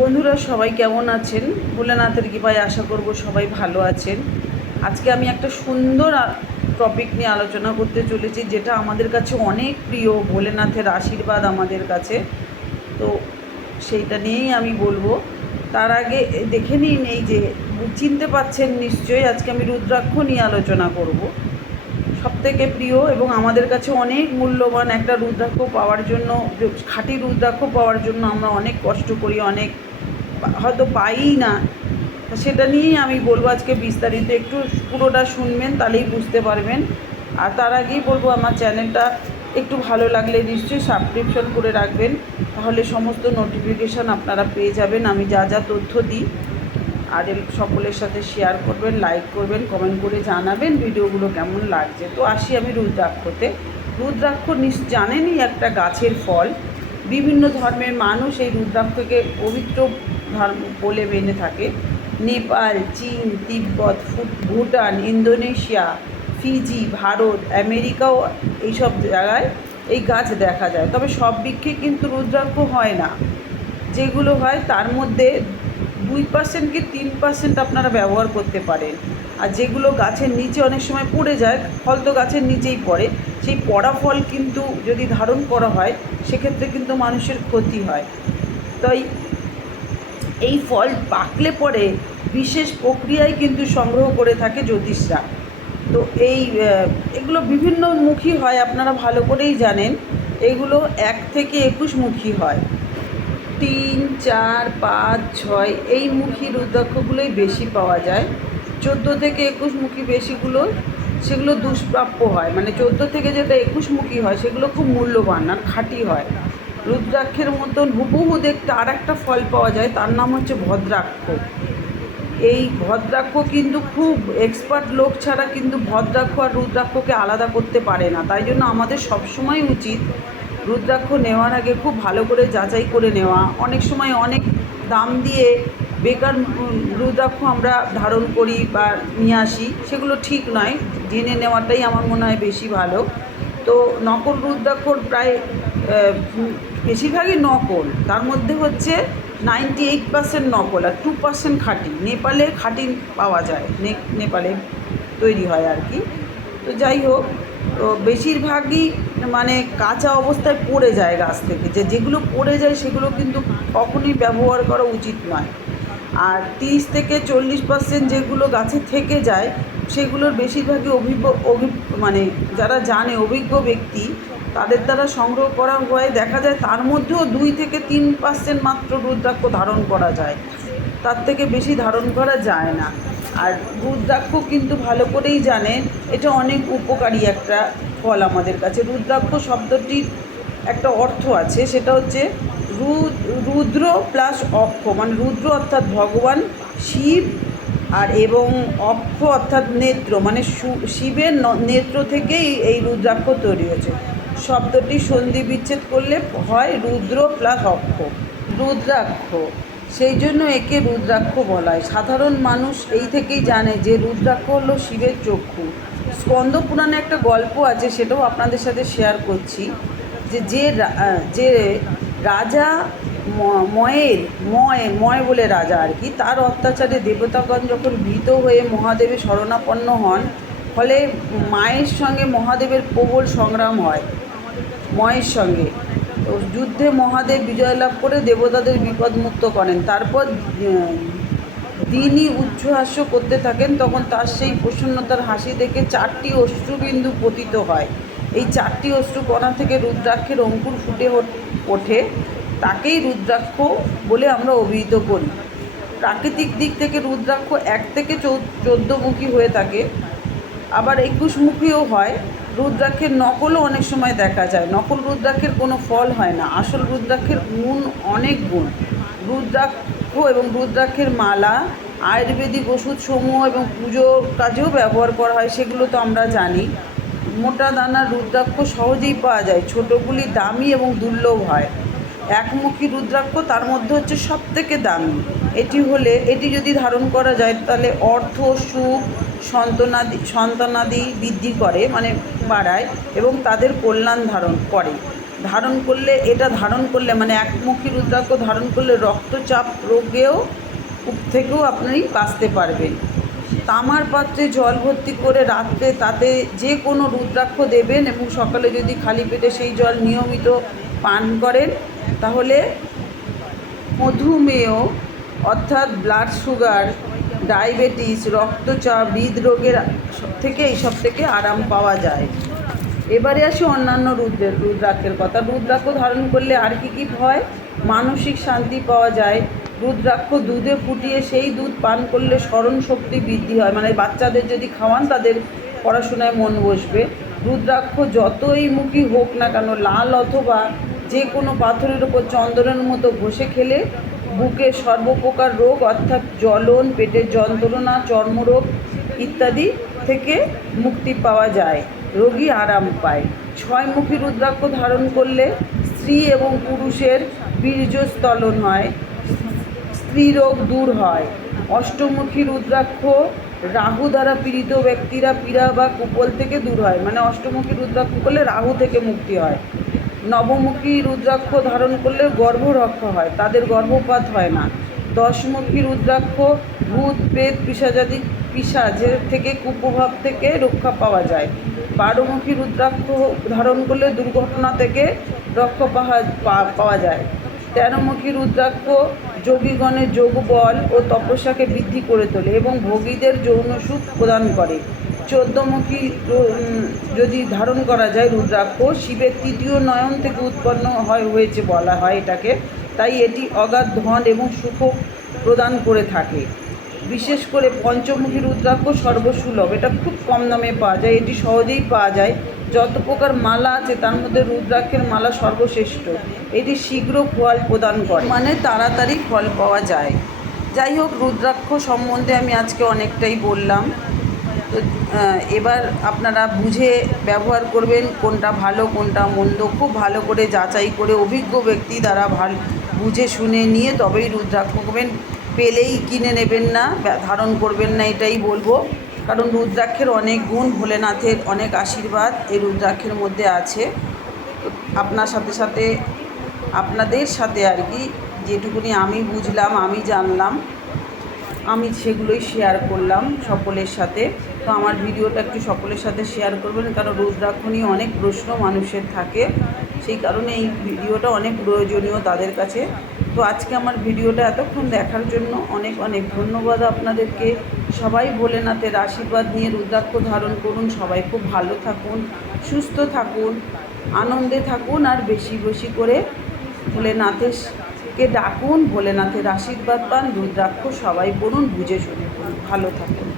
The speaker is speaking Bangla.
বন্ধুরা, সবাই কেমন আছেন? ভোলেনাথের কৃপায় আশা করব সবাই ভালো আছেন। আজকে আমি একটা সুন্দর টপিক নিয়ে আলোচনা করতে চলেছি, যেটা আমাদের কাছে অনেক প্রিয়, ভোলেনাথের আশীর্বাদ আমাদের কাছে। তো সেইটা নিয়েই আমি বলব। তার আগে দেখে নিন এই যে, চিনতে পাচ্ছেন নিশ্চয়ই, আজকে আমি রুদ্রাক্ষ নিয়ে আলোচনা করব। সবথেকে প্রিয় এবং আমাদের কাছে অনেক মূল্যবান একটা রুদ্রাক্ষ পাওয়ার জন্য, খাঁটি রুদ্রাক্ষ পাওয়ার জন্য আমরা অনেক কষ্ট করি, অনেক হয়তো পাইই না। সেটা নিয়েই আমি বলব আজকে বিস্তারিত, একটু পুরোটা শুনবেন তাহলেই বুঝতে পারবেন। আর তার আগেই বলব আমার চ্যানেলটা একটু ভালো লাগলে নিশ্চয়ই সাবস্ক্রিপশন করে রাখবেন, তাহলে সমস্ত নোটিফিকেশান আপনারা পেয়ে যাবেন, আমি যা যা তথ্য দিই। আর সকলের সাথে শেয়ার করবেন লাইক করবেন কমেন্ট করে জানাবেন ভিডিওগুলো কেমন লাগছে। তো আসি আমি রুদ্রাক্ষতে। রুদ্রাক্ষ নিস জানেনই একটা গাছের ফল। বিভিন্ন ধর্মের মানুষ এই রুদ্রাক্ষকে পবিত্র ধর্ম বলে মেনে থাকে। নেপাল, চীন, তিব্বত ভুটান, ইন্দোনেশিয়া, ফিজি, ভারত, আমেরিকাও এইসব জায়গায় এই গাছ দেখা যায়। তবে সব বৃক্ষে কিন্তু রুদ্রাক্ষ হয় না। যেগুলো হয় তার মধ্যে দুই পার্সেন্ট কি তিন পার্সেন্ট আপনারা ব্যবহার করতে পারেন। আর যেগুলো গাছের নিচে অনেক সময় পড়ে যায়, ফল তো গাছের নিচেই পড়ে, সেই পড়া ফল কিন্তু যদি ধারণ করা হয়, সেক্ষেত্রে কিন্তু মানুষের ক্ষতি হয়। তাই এই ফল পাকলে পরে বিশেষ প্রক্রিয়ায় কিন্তু সংগ্রহ করে থাকে জ্যোতিষরা। তো এই এগুলো বিভিন্ন মুখী হয়, আপনারা ভালো করেই জানেন। এগুলো এক থেকে একুশ মুখী হয়। তিন, চার, পাঁচ, ছয় এই মুখী রুদ্রাক্ষগুলোই বেশি পাওয়া যায়। চোদ্দ থেকে একুশ মুখী বেশিগুলো সেগুলো দুষ্প্রাপ্য হয়। মানে চোদ্দ থেকে যেটা একুশ মুখী হয়, সেগুলো খুব মূল্যবান আর খাঁটি হয়। রুদ্রাক্ষের মতন হুবহু দেখতে আর একটা ফল পাওয়া যায়, তার নাম হচ্ছে ভদ্রাক্ষ। এই ভদ্রাক্ষ কিন্তু খুব এক্সপার্ট লোক ছাড়া কিন্তু ভদ্রাক্ষ আর রুদ্রাক্ষকে আলাদা করতে পারে না। তাই জন্য আমাদের সবসময় উচিত রুদ্রাক্ষ নেওয়ার আগে খুব ভালো করে যাচাই করে নেওয়া। অনেক সময় অনেক দাম দিয়ে বেকার রুদ্রাক্ষ আমরা ধারণ করি বা নিয়ে আসি, সেগুলো ঠিক নয়। জেনে নেওয়াটাই আমার মনে হয় বেশি ভালো। তো নকল রুদ্রাক্ষর প্রায় বেশিরভাগই নকল। তার মধ্যে হচ্ছে নাইনটি এইট পার্সেন্ট নকল আর টু পার্সেন্ট খাঁটি। নেপালে খাঁটি পাওয়া যায় নেপালে তৈরি হয় আর কি। তো যাই হোক, তো বেশিরভাগই মানে কাঁচা অবস্থায় পড়ে যায় গাছ থেকে। যে যেগুলো পড়ে যায় সেগুলো কিন্তু কখনোই ব্যবহার করা উচিত নয়। আর তিরিশ থেকে চল্লিশ পার্সেন্ট যেগুলো গাছে থেকে যায়, সেগুলোর বেশিরভাগই অভিজ্ঞ, অভি মানে যারা জানে, অভিজ্ঞ ব্যক্তি, তাদের দ্বারা সংগ্রহ করা হয় দেখা যায় তার মধ্যেও দুই থেকে তিন পার্সেন্ট মাত্র রুদ্রাক্ষ ধারণ করা যায়। তার থেকে বেশি ধারণ করা যায় না। আর রুদ্রাক্ষ কিন্তু ভালো করেই জানে, এটা অনেক উপকারী একটা ফল আমাদের কাছে। রুদ্রাক্ষ শব্দটির একটা অর্থ আছে, সেটা হচ্ছে রুদ্র প্লাস অক্ষ। মানে রুদ্র অর্থাৎ ভগবান, শিব আর এবং অক্ষ অর্থাৎ নেত্র। মানে শিবের নেত্র থেকেই এই রুদ্রাক্ষ তৈরি হয়েছে। শব্দটি সন্ধি বিচ্ছেদ করলে হয় রুদ্র প্লাস অক্ষ। রুদ্রাক্ষ। সেই জন্য একে রুদ্রাক্ষ বলা হয়। সাধারণ মানুষ এই থেকেই জানে যে রুদ্রাক্ষ হলো শিবের চক্ষু। স্কন্দ পুরাণে একটা গল্প আছে, সেটাও আপনাদের সাথে শেয়ার করছি। যে যে যে রাজা ময়ের, ময় ময় বলে রাজা আর কি, তার অত্যাচারে দেবতাগণ যখন ভীত হয়ে মহাদেবের শরণাপন্ন হন, ফলে মায়ের সঙ্গে মহাদেবের প্রবল সংগ্রাম হয়, ময়ের সঙ্গে। তো যুদ্ধে মহাদেব বিজয় লাভ করে দেবতাদের বিপদমুক্ত করেন। তারপর দিনই উচ্চহাস্য করতে থাকেন, তখন তার সেই প্রসন্নতার হাসি দেখে চারটি অশ্রুবিন্দু পতিত হয়। এই চারটি অশ্রুকণা থেকে রুদ্রাক্ষের অঙ্কুর ফুটে ওঠে তাকেই রুদ্রাক্ষ বলে আমরা অভিহিত করি। প্রাকৃতিক দিক থেকে রুদ্রাক্ষ এক থেকে চোদ্দমুখী হয়ে থাকে। আবার একুশমুখীও হয়। রুদ্রাক্ষের নকলও অনেক সময় দেখা যায়। নকল রুদ্রাক্ষের কোনো ফল হয় না। আসল রুদ্রাক্ষের গুণ অনেক গুণ। রুদ্রাক্ষ এবং রুদ্রাক্ষের মালা, আয়ুর্বেদিক ওষুধ সমূহ এবং পুজোর কাজেও ব্যবহার করা হয়, সেগুলো তো আমরা জানি। মোটা দানার রুদ্রাক্ষ সহজেই পাওয়া যায়, ছোটোগুলি দামি এবং দুর্লভ হয়। একমুখী রুদ্রাক্ষ তার মধ্যে হচ্ছে সব থেকে দামি। এটি হলে, এটি যদি ধারণ করা যায়, তাহলে অর্থ, সুখ, সন্তানাদি সন্তানাদি বৃদ্ধি করে মানে বাড়ায় এবং তাদের কল্যাণ ধারণ করে। ধারণ করলে, এটা ধারণ করলে মানে একমুখী রুদ্রাক্ষ ধারণ করলে রক্তচাপ রোগেও থেকেও আপনি বাঁচতে পারবেন। তামার পাত্রে জল ভর্তি করে রাত্রে তাতে যে কোনো রুদ্রাক্ষ দেবেন এবং সকালে যদি খালি পেটে সেই জল নিয়মিত পান করেন, তাহলে মধুমেহ, অর্থাৎ ব্লাড সুগার ডায়াবেটিস রক্তচাপ, হৃদরোগের সব থেকে এইসব থেকে আরাম পাওয়া যায়। এবারে আসি অন্যান্য রুদ্রের, রুদ্রাক্ষের কথা। রুদ্রাক্ষ ধারণ করলে আর কি কি হয়? মানসিক শান্তি পাওয়া যায়। রুদ্রাক্ষ দুধে ফুটিয়ে সেই দুধ পান করলে স্মরণ শক্তি বৃদ্ধি হয়। মানে বাচ্চাদের যদি খাওয়ান, তাদের পড়াশোনায় মন বসবে। রুদ্রাক্ষ যতই মুখী হোক না কেন, লাল অথবা যে কোনো পাথরের ওপর চন্দনের মতো ঘষে খেলে বুকে সর্বপ্রকার রোগ, অর্থাৎ জ্বলন, পেটের যন্ত্রণা, চর্মরোগ ইত্যাদি থেকে মুক্তি পাওয়া যায়। রোগী আরাম পায়। ছয়মুখী রুদ্রাক্ষ ধারণ করলে স্ত্রী এবং পুরুষের বীর্যস্থলন হয়, স্ত্রী রোগ দূর হয়। অষ্টমুখী রুদ্রাক্ষ রাহু দ্বারা পীড়িত ব্যক্তিরা পীড়া বা কুপল থেকে দূর হয়। মানে অষ্টমুখী রুদ্রাক্ষ করলে রাহু থেকে মুক্তি হয়। নবমুখী রুদ্রাক্ষ ধারণ করলে গর্ভ রক্ষা হয়। তাদের গর্ভপাত হয় না। দশমুখী রুদ্রাক্ষ ভূত প্রেত পিসাজাদি, পিসাজের থেকে কুপ্রভাব থেকে রক্ষা পাওয়া যায়। বারোমুখী রুদ্রাক্ষ ধারণ করলে দুর্ঘটনা থেকে রক্ষা পাওয়া যায়। তেরোমুখী রুদ্রাক্ষ যোগীগণের যোগ বল ও তপস্যাকে বৃদ্ধি করে তোলে এবং ভোগীদের যৌন সুখ প্রদান করে। চোদ্দমুখী যদি ধারণ করা যায় রুদ্রাক্ষ, শিবের তৃতীয় নয়ন থেকে উৎপন্ন হয় হয়েছে বলা হয় এটাকে। তাই এটি অগাধ ধন এবং সুখ প্রদান করে থাকে। বিশেষ করে পঞ্চমুখী রুদ্রাক্ষ সর্বসুলভ, এটা খুব কম দামে পাওয়া যায়, এটি সহজেই পাওয়া যায়। যত প্রকার মালা আছে, তার মধ্যে রুদ্রাক্ষের মালা সর্বশ্রেষ্ঠ। এটি শীঘ্র ফল প্রদান করে। মানে তাড়াতাড়ি ফল পাওয়া যায়। যাই হোক, রুদ্রাক্ষ সম্বন্ধে আমি আজকে অনেকটাই বললাম। তো এবার আপনারা বুঝে ব্যবহার করবেন কোনটা ভালো, কোনটা মন্দ। খুব ভালো করে যাচাই করে অভিজ্ঞ ব্যক্তি দ্বারা ভালো বুঝে শুনে নিয়ে তবেই রুদ্রাক্ষ করবেন। পেলেই কিনে নেবেন না ধারণ করবেন না, এটাই বলব। কারণ রুদ্রাক্ষের অনেক গুণ, ভোলেনাথের অনেক আশীর্বাদ এই রুদ্রাক্ষের মধ্যে আছে। আপনার সাথে সাথে, আপনাদের সাথে আর কি, যেটুকুনি আমি বুঝলাম, আমি জানলাম, আমি সেগুলোই শেয়ার করলাম সকলের সাথে। তো আমার ভিডিওটা একটু সকলের সাথে শেয়ার করবেন, কারণ রুদ্রাক্ষ নিয়ে অনেক প্রশ্ন মানুষের থাকে। সেই কারণে এই ভিডিওটা অনেক প্রয়োজনীয় তাদের কাছে। তো আজকে আমার ভিডিওটা এতক্ষণ দেখার জন্য অনেক অনেক ধন্যবাদ আপনাদেরকে। সবাই ভোলেনাথের আশীর্বাদ নিয়ে রুদ্রাক্ষ ধারণ করুন, সবাই খুব ভালো থাকুন, সুস্থ থাকুন, আনন্দে থাকুন আর বেশি বেশি করে ভোলেনাথের কে ডাকুন, ভোলেনাথের আশীর্বাদ পান, রুদ্রাক্ষ সবাই পড়ুন বুঝে শুনে পড়ুন ভালো থাকুন।